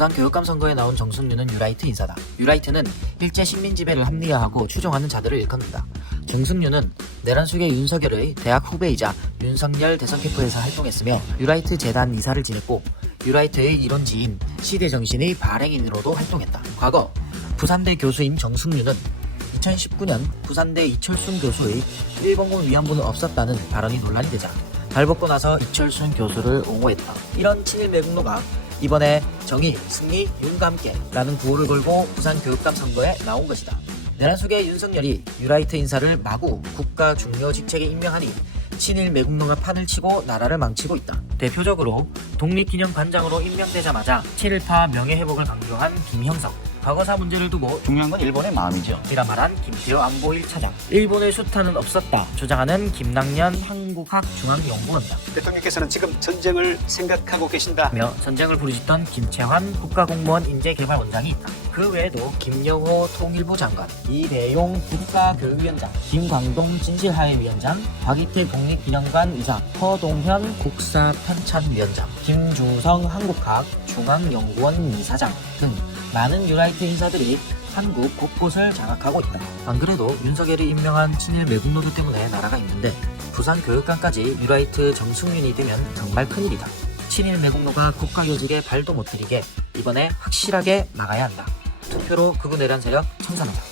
부산 교육감 선거에 나온 정승윤은 유라이트 인사다. 유라이트는 일제 식민 지배를 합리화하고 추종하는 자들을 일컫는다. 정승윤은 내란숙의 윤석열의 대학 후배이자 윤석열 대선 캠프에서 활동했으며 유라이트 재단 이사를 지냈고 유라이트의 이론지인 시대정신의 발행인으로도 활동했다. 과거 부산대 교수인 정승윤은 2019년 부산대 이철순 교수의 일본군 위안부는 없었다는 발언이 논란이 되자 발벗고 나서 이철순 교수를 옹호했다. 이런 친일 매국노가 이번에 정의, 승리, 윤과 함께 라는 구호를 걸고 부산 교육감 선거에 나온 것이다. 내란 속의 윤석열이 유라이트 인사를 마구 국가 중요 직책에 임명하니 친일 매국노가 판을 치고 나라를 망치고 있다. 대표적으로 독립기념관장으로 임명되자마자 친일파 명예회복을 강조한 김형석, 과거사 문제를 두고 중요한 건 일본의 마음이죠. 이라 말한 김태호 안보 1차장, 일본의 수탄은 없었다 주장하는 김낙년 한국학중앙연구원장, 대통령께서는 지금 전쟁을 생각하고 계신다. 며 전쟁을 부르짖던 김채환 국가공무원 인재개발원장이 있다. 그 외에도 김영호 통일부 장관, 이대용 국가교육위원장, 김광동 진실화해위원장, 박이태 독립기념관 의사, 허동현 국사편찬위원장, 김주성 한국학 중앙연구원 이사장 등 많은 유라이트 인사들이 한국 곳곳을 장악하고 있다. 안 그래도 윤석열이 임명한 친일 매국노들 때문에 나라가 있는데 부산 교육감까지 유라이트 정승윤이 되면 정말 큰일이다. 친일 매국노가 국가교직에 발도 못 들이게 이번에 확실하게 막아야 한다. 투표로 극우 내란 세력 청산하자.